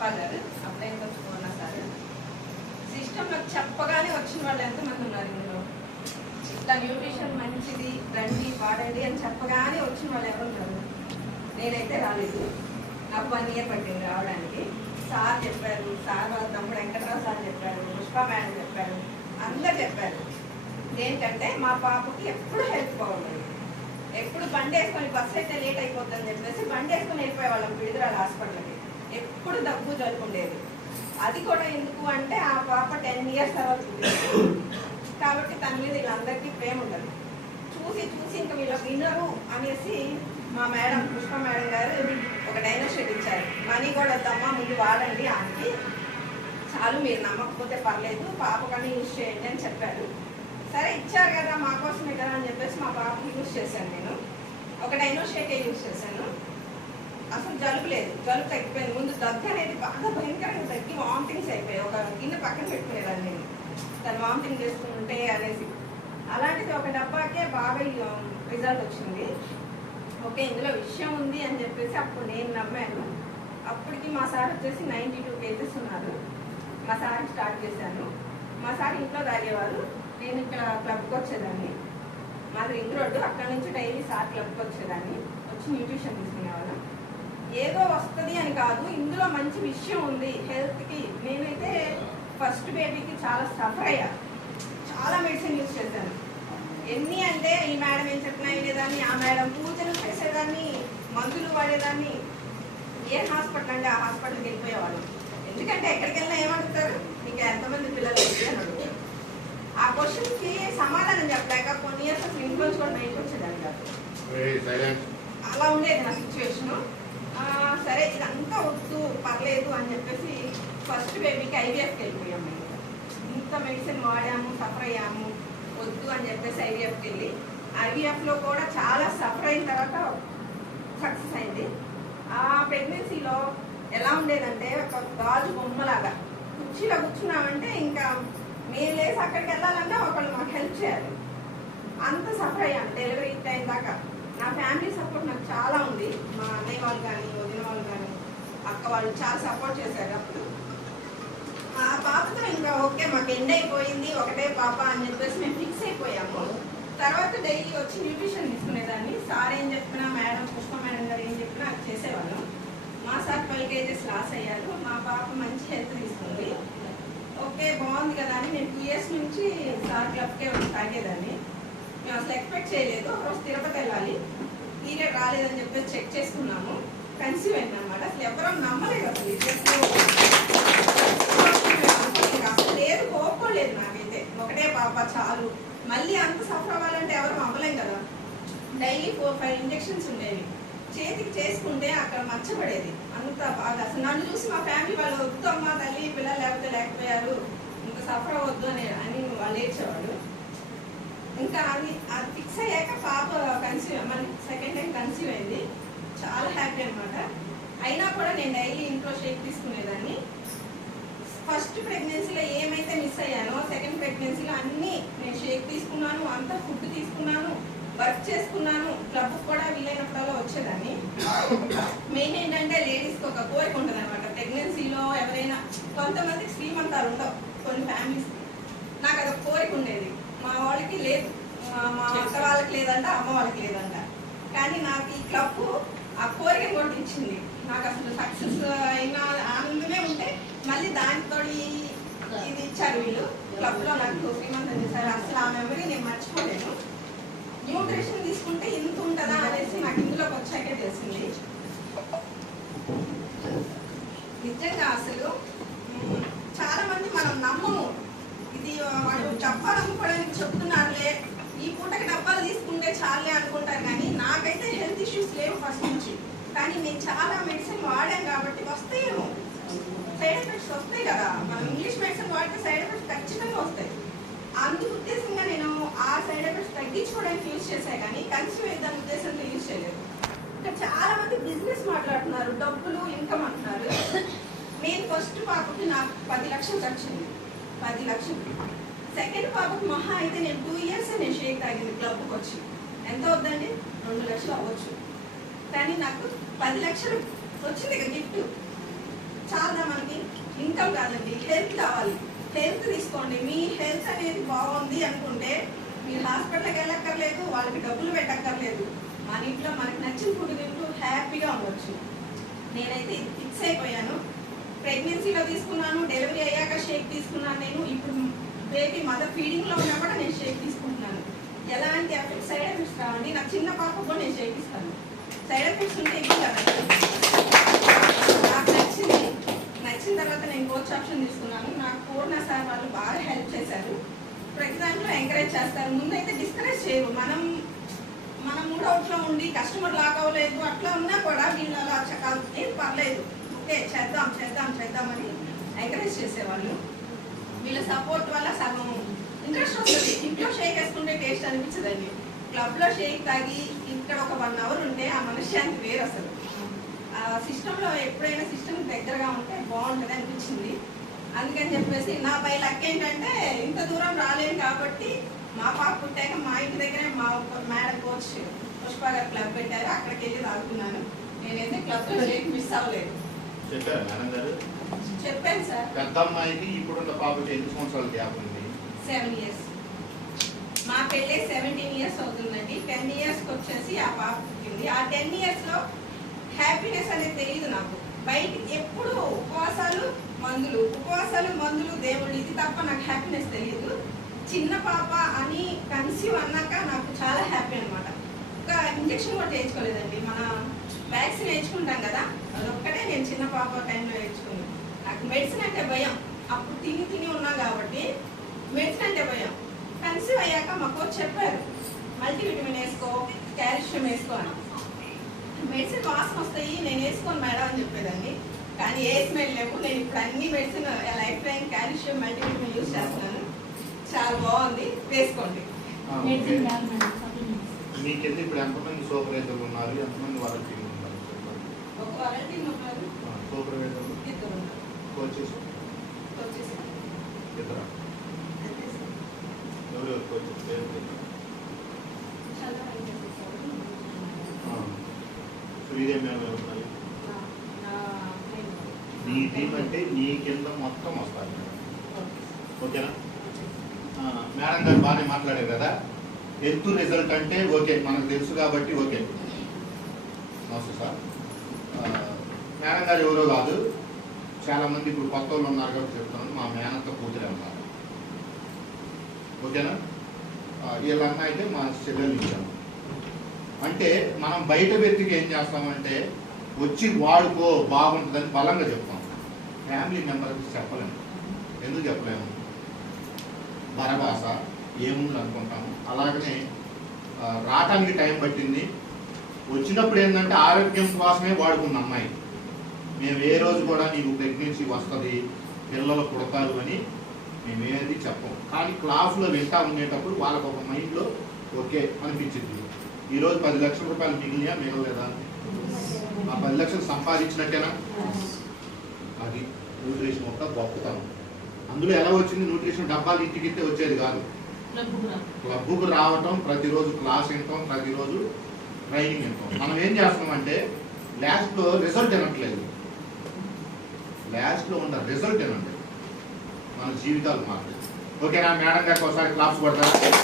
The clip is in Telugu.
పుష్ప గారు, అప్పుడే కొంచెం ఉన్నా సార్. సిస్టమ్ నాకు చెప్పగానే వచ్చిన వాళ్ళు ఎంతమంది ఉన్నారు ఇందులో? ఇట్లా న్యూట్రిషన్ మంచిది, రండి వాడండి అని చెప్పగానే వచ్చిన వాళ్ళు ఎవరు ఉన్నారు? నేనైతే రాలేదు. నాకు 1 year పట్టింది రావడానికి. సార్ చెప్పారు, సార్ వాళ్ళ తమ్ముడు వెంకటరావు సార్ చెప్పారు, పుష్ప మేడం చెప్పారు, అందరు చెప్పారు. ఏంటంటే మా పాపకి ఎప్పుడు హెల్త్ బాగుండేది. ఎప్పుడు బండి వేసుకొని బస్సు అయితే లేట్ అయిపోతుందని చెప్పేసి బండి వేసుకొని వెళ్ళిపోయేవాళ్ళం విడుదల హాస్పిటల్కి. ఎప్పుడు దగ్గు జరుపుండేది. అది కూడా ఎందుకు అంటే ఆ పాప 10 years తర్వాత కాబట్టి తన మీద వీళ్ళందరికీ ప్రేమ ఉండదు. చూసి చూసి ఇంకా వీళ్ళ వినరు అనేసి మా మేడం పుష్ప మేడం గారు ఒక డైనోషెట్ ఇచ్చారు. మనీ కూడా వద్దమ్మా, ముందు వాడండి, ఆమెకి చాలు, మీరు నమ్మకపోతే పర్లేదు, పాప కానీ యూజ్ చేయండి అని చెప్పారు. సరే ఇచ్చారు కదా, మా కోసమే కదా అని చెప్పేసి మా పాపకి యూజ్ చేశాను. నేను ఒక డైనోషేకే యూజ్ చేశాను. అసలు జలుబు లేదు, జలుబు తగ్గిపోయింది. ముందు దగ్గు అనేది బాగా భయంకరంగా తగ్గి వామిటింగ్స్ అయిపోయాయి. ఒక గిన్నె పక్కన పెట్టుకునేదాన్ని నేను, తను వామిటింగ్ చేస్తుంటే అనేసి. అలాంటిది ఒక డబ్బాకే బాగా రిజల్ట్ వచ్చింది. ఓకే, ఇందులో విషయం ఉంది అని చెప్పేసి అప్పుడు నేను నమ్మాను. అప్పటికి మా సార్ వచ్చేసి 92 kgs ఉన్నారు. మా సార్ స్టార్ట్ చేశాను. మా సార్ ఇంట్లో తాగేవారు, నేను ఇక్కడ క్లబ్కి వచ్చేదాన్ని. మాది రింగ్ రోడ్డు, అక్కడ నుంచి డైలీ సార్ క్లబ్కి వచ్చేదాన్ని. వచ్చి న్యూట్రిషన్ తీసుకునేవాళ్ళం. ఏదో వస్తుంది అని కాదు, ఇందులో మంచి విషయం ఉంది హెల్త్కి. నేనైతే ఫస్ట్ బేబీకి చాలా సఫర్ అయ్యా, చాలా మెడిసిన్ యూజ్ చేశాను. ఎన్ని అంటే ఈ మేడం ఏం చెప్పినా వినేదాన్ని, ఆ మేడం పూజలు చేసేదాన్ని, మందులు వాడేదాన్ని. ఏ హాస్పిటల్ అంటే ఆ హాస్పిటల్కి వెళ్ళిపోయేవాళ్ళం. ఎందుకంటే ఎక్కడికి వెళ్ళినా ఏమంటారు, నీకు ఎంతమంది పిల్లలు అని అడుగుతారు. ఆ క్వశ్చన్కి సమాధానం చెప్పలేక కొన్ని ఇయర్స్ అసలు ఇంట్లోంచి కూడా బయటకు వచ్చేదాన్ని కాదు. అలా ఉండేది నా సిచ్యువేషను. సరే ఇదంతా వద్దు, పర్లేదు అని చెప్పేసి ఫస్ట్ బేబీకి ఐవీఎఫ్కి వెళ్ళిపోయాము. మేము ఇంత మెడిసిన్ వాడాము, సఫర్ అయ్యాము, వద్దు అని చెప్పేసి ఐవీఎఫ్కి వెళ్ళి, ఐవీఎఫ్లో కూడా చాలా సఫర్ అయిన తర్వాత సక్సెస్ అయింది. ఆ ప్రెగ్నెన్సీలో ఎలా ఉండేదంటే ఒక గాజు బొమ్మలాగా కుర్చీలో కూర్చున్నామంటే ఇంకా మేము లేసి అక్కడికి వెళ్ళాలంటే ఒకళ్ళు మాకు హెల్ప్ చేయాలి. అంత సఫర్ అయ్యాను డెలివరీ టైం దాకా. నా ఫ్యామిలీ సపోర్ట్ నాకు చాలా ఉంది. మా అన్నయ్య వాళ్ళు కానీ, వదిన వాళ్ళు కానీ, అక్క వాళ్ళు చాలా సపోర్ట్ చేశారు. అప్పుడు ఆ పాపతో ఇంకా ఓకే, మాకు ఎండ్ అయిపోయింది, ఒకటే పాప అని చెప్పేసి మేము ఫిక్స్ అయిపోయాము. తర్వాత డైలీ వచ్చి న్యూట్రిషన్ తీసుకునేదాన్ని. సార్ ఏం చెప్పినా, మేడం పుష్ప మేడం గారు ఏం చెప్పినా అది చేసేవాళ్ళం. మా సార్ 12 kgs లాస్ అయ్యారు. మా పాప మంచి హెల్త్ తీసుకుంది. ఓకే, బాగుంది కదా అని నేను 2 years నుంచి సార్ క్లబ్కే వచ్చి తాగేదాన్ని. మేము అసలు ఎక్స్పెక్ట్ చేయలేదు. ఒకరోజు తిరుపతి వెళ్ళాలి, పీరియడ్ రాలేదని చెప్పేసి చెక్ చేసుకున్నాము. కన్సీవ్ అయింది అనమాట. అసలు ఎవరో నమ్మలేదు. అసలు లేదు, కోపలేదు నాకైతే. ఒకటే పాప చాలు, మళ్ళీ అంత సఫర్ అవ్వాలంటే ఎవరు అవ్వలేం కదా. డైలీ 4-5 ఇంజెక్షన్స్ ఉండేవి. చేతికి చేసుకుంటే అక్కడ మచ్చపడేది అంత బాగా. అసలు నన్ను చూసి మా ఫ్యామిలీ వాళ్ళు, వద్దు అమ్మ తల్లి, పిల్లలు లేకపోయారు, ఇంత సఫర్ అవ్వద్దు అని వాళ్ళు ఏడ్చేవాడు. ఇంకా అది ఫిక్స్ అయ్యాక పాప కన్సీవ్, మళ్ళీ సెకండ్ టైం కన్సీవ్ అయింది. చాలా హ్యాపీ అనమాట. అయినా కూడా నేను డైలీ ఇంట్లో షేక్ తీసుకునేదాన్ని. ఫస్ట్ ప్రెగ్నెన్సీలో ఏమైతే మిస్ అయ్యానో సెకండ్ ప్రెగ్నెన్సీలో అన్నీ నేను షేక్ తీసుకున్నాను, అంతా ఫుడ్ తీసుకున్నాను, వర్క్ చేసుకున్నాను. క్లబ్ కూడా వీలైనప్పుడల్లా వచ్చేదాన్ని. మెయిన్ ఏంటంటే లేడీస్కి ఒక కోరిక ఉంటుంది అనమాట. ప్రెగ్నెన్సీలో ఎవరైనా, కొంతమందికి శ్రీమంతాలు ఉండవు కొన్ని ఫ్యామిలీస్కి. నాకు అదొక కోరిక ఉండేది. మా వాళ్ళకి లేదు, మా అక్క వాళ్ళకి లేదంట, అమ్మ వాళ్ళకి లేదంట. కానీ నాకు ఈ క్లబ్ ఆ కోరికను కూడా ఇచ్చింది. నాకు అసలు సక్సెస్ అయిన ఆనందమే ఉంటే మళ్ళీ దానితో ఇది ఇచ్చారు వీళ్ళు క్లబ్లో. నాకు శ్రీమంతం చేశారు. అసలు ఆ మెమరీ నేను మర్చిపోలేను. న్యూట్రిషన్ తీసుకుంటే ఇంత ఉంటుందా అనేసి నాకు ఇందులోకి వచ్చాకే తెలిసింది. నిజంగా అసలు చాలా మంది మనం నమ్మము. ఇది వాళ్ళు డబ్బాలు అమ్ముకోవడానికి చెప్తున్నారులే, ఈ పూటకి డబ్బాలు తీసుకుంటే చాలే అనుకుంటారు. కానీ నాకైతే హెల్త్ ఇష్యూస్ లేవు ఫస్ట్ నుంచి. కానీ నేను చాలా మెడిసిన్ వాడాను కాబట్టి వస్తాయేమో, సైడ్ ఎఫెక్ట్స్ వస్తాయి కదా. మనం ఇంగ్లీష్ మెడిసిన్ వాడితే సైడ్ ఎఫెక్ట్స్ ఖచ్చితంగా వస్తాయి. అందు ఉద్దేశంగా నేను ఆ సైడ్ ఎఫెక్ట్స్ తగ్గించుకోవడానికి యూజ్ చేశాను. కానీ కన్సీవ్ అయ్యేదాని ఉద్దేశంతో యూజ్ చేయలేదు. ఇంకా చాలా మంది బిజినెస్ మాట్లాడుతున్నారు, డబ్బులు ఇన్కమ్ అంటున్నారు. నేను ఫస్ట్ పాపకి నాకు 10 లక్షలు ఖర్చుంది. 10 లక్షలు. సెకండ్ పాపకు మహా అయితే నేను 2 years నేను షేక్ తాగింది క్లబ్కి వచ్చి. ఎంత వద్దండి, 2 లక్షలు అవ్వచ్చు. కానీ నాకు 10 లక్షలు వచ్చింది కదా గిఫ్ట్. చాలా మన కాదండి, హెల్త్ కావాలి. హెల్త్ తీసుకోండి. మీ హెల్త్ అనేది బాగుంది అనుకుంటే మీరు హాస్పిటల్కి వెళ్ళక్కర్లేదు, వాళ్ళకి డబ్బులు పెట్టక్కర్లేదు. మన ఇంట్లో మనకి నచ్చిన ఫుడ్ తింటూ హ్యాపీగా ఉండొచ్చు. నేనైతే ఇది ఫిక్స్ అయిపోయాను. ప్రెగ్నెన్సీలో తీసుకున్నాను, డెలివరీ అయ్యాక షేక్ తీసుకున్నాను. నేను ఇప్పుడు బేబీ మదర్ ఫీడింగ్లో ఉన్నా కూడా నేను షేక్ తీసుకుంటున్నాను. ఎలాంటి సైడ్ ఎఫెక్ట్స్ రావండి. నాకు చిన్న పాప కూడా నేను షేక్ ఇస్తాను. సైడ్ ఎఫెక్ట్స్ ఉంటే ఇవి కదా. నాకు నచ్చిన తర్వాత నేను కోచ్ ఆప్షన్ తీసుకున్నాను. నాకు పూర్ణ సార్ వాళ్ళు బాగా హెల్ప్ చేశారు. ప్రతి దాంట్లో ఎంకరేజ్ చేస్తారు. ముందైతే డిస్కరేజ్ చేయరు. మనం మూడవుట్లో ఉండి కస్టమర్ లాగ్ అవ్వలేదు అట్లా ఉన్నా కూడా వీళ్ళు అలా కాదు, ఏం పర్లేదు, ఓకే చేద్దామని ఎంకరేజ్ చేసేవాళ్ళు. వీళ్ళ సపోర్ట్ వల్ల సగం ఇంట్రెస్ట్ వస్తుంది. ఇంట్లో షేక్ వేసుకుంటే టేస్ట్ అనిపించదండి. క్లబ్లో షేక్ తాగి ఇక్కడ ఒక 1 అవర్ ఉంటే ఆ మనశ్శాంతి వేరు అసలు. ఆ సిస్టంలో ఎప్పుడైనా సిస్టమ్ దగ్గరగా ఉంటే బాగుంటుంది అనిపించింది. అందుకని చెప్పేసి నా పై లక్ ఏంటంటే ఇంత దూరం రాలేను కాబట్టి మా పాప పుట్టాక మా ఇంటి దగ్గరే మా మేడం కోచ్ పుష్ప గారు క్లబ్ పెట్టారు. అక్కడికి వెళ్ళి తాగుతున్నాను. నేనైతే క్లబ్లో షేక్ మిస్ అవ్వలేదు. చెప్పాను సార్. పెద్ద అమ్మాయికి ఇప్పుడున్న పాపకి ఎన్ని సంవత్సరాల గ్యాప్ ఉంది? 7 years. మా పెళ్ళి 17 years అవుతుందండి. 10 years వచ్చేసి ఆ పాప పుట్టింది. ఆ 10 years లో హ్యాపీనెస్ అనేది తెలియదు నాకు. బయటికి ఎప్పుడు ఉపవాసాలు మందులు దేవుళ్ళు, ఇది తప్ప నాకు హ్యాపీనెస్ తెలియదు. చిన్న పాప అని కన్సీవ్ అన్నాక నాకు చాలా హ్యాపీ అనమాట. ఒక ఇంజక్షన్ కూడా చేయించుకోలేదండి. మన వ్యాక్సిన్ వేయించుకుంటాం కదా, అదొక్కటే నేను చిన్న పాప టైంలో వేయించుకున్నాను. నాకు మెడిసిన్ అంటే భయం. అప్పుడు తిని ఉన్నా కాబట్టి మెడిసిన్ అంటే భయం. కన్సీవ్ అయ్యాక మా కోచ్ చెప్పారు, మల్టీవిటమిన్ వేసుకో, కాల్షియం వేసుకో అని. మెడిసిన్ వాసన వస్తాయి, నేను వేసుకోను మేడం అని చెప్పేదాన్ని. కానీ ఏ స్మెల్ లేవు. నేను ఇప్పుడు అన్ని medicine life line calcium multivitamin use చేస్తున్నాను. చాలా బాగుంది, వేసుకోండి. మీకెళ్ళి ఇప్పుడు ఎంతమంది సూపర్వైజర్లు ఉన్నారు, ఎంతమంది వాలంటీర్లు ఉన్నారు? ఒక వాలంటీర్ ఉన్నారు, సూపర్వైజర్లు, ఇద్దరు ఉన్నారు, కోచెస్ ఇద్దరు. ఎవరెవరు కోచెస్? శ్రీదేవి ఉన్నాయి. నీ టీం అంటే నీ కింద మొత్తం వస్తారు. ఓకేనా? మేడం గారు బాగానే మాట్లాడారు కదా. హెల్త్ రిజల్ట్ అంటే ఓకే, మనకు తెలుసు కాబట్టి ఓకే. నమస్తే సార్. మేడం గారు ఎవరో కాదు, చాలా మంది ఇప్పుడు కొత్త వాళ్ళు ఉన్నారు కాబట్టి చెప్తున్నాను. మా మేనత్త కూతురే ఉన్నారు. ఓకేనా? వీళ్ళన్నా అయితే మా చెల్లెలు ఇచ్చాము. అంటే మనం బయట వ్యక్తికి ఏం చేస్తామంటే వచ్చి వాడుకో బాగుంటుందని బలంగా చెప్తాం. ఫ్యామిలీ మెంబర్కి చెప్పలేము. ఎందుకు చెప్పలేము? భరభాష ఏముంది అనుకుంటాము. అలాగనే రావటానికి టైం పట్టింది. వచ్చినప్పుడు ఏంటంటే ఆరోగ్యం కోసమే వాడుకున్న అమ్మాయి. మేము ఏ రోజు కూడా నీకు ప్రెగ్నెన్సీ వస్తుంది, పిల్లలు పుడతారు అని మేము ఏది చెప్పం. కానీ క్లాసులో వింటా ఉండేటప్పుడు వాళ్ళకు ఒక మైండ్లో ఓకే అనిపించింది. ఈరోజు 10 లక్షల రూపాయలు మిగిలినా మిగలలేదా? ఆ 10 లక్షలు సంపాదించినట్టేనా? అది న్యూట్రిషన్ మొత్తం గొప్పతనం. అందులో ఎలా వచ్చింది? న్యూట్రిషన్ డబ్బాలు ఇంటికిస్తే వచ్చేది కాదు. క్లబ్కు రావటం, ప్రతిరోజు క్లాస్ వింటాం, ప్రతిరోజు ట్రైనింగ్ వింటాం. మనం ఏం చేస్తున్నామంటే లాస్ట్లో రిజల్ట్ వినట్లేదు. లాస్ట్లో ఉన్న రిజల్ట్ వినండి, మన జీవితాలు మారుతాయి. ఓకేనా? మేడం గారికి ఒకసారి క్లాప్స్ కొడతారు.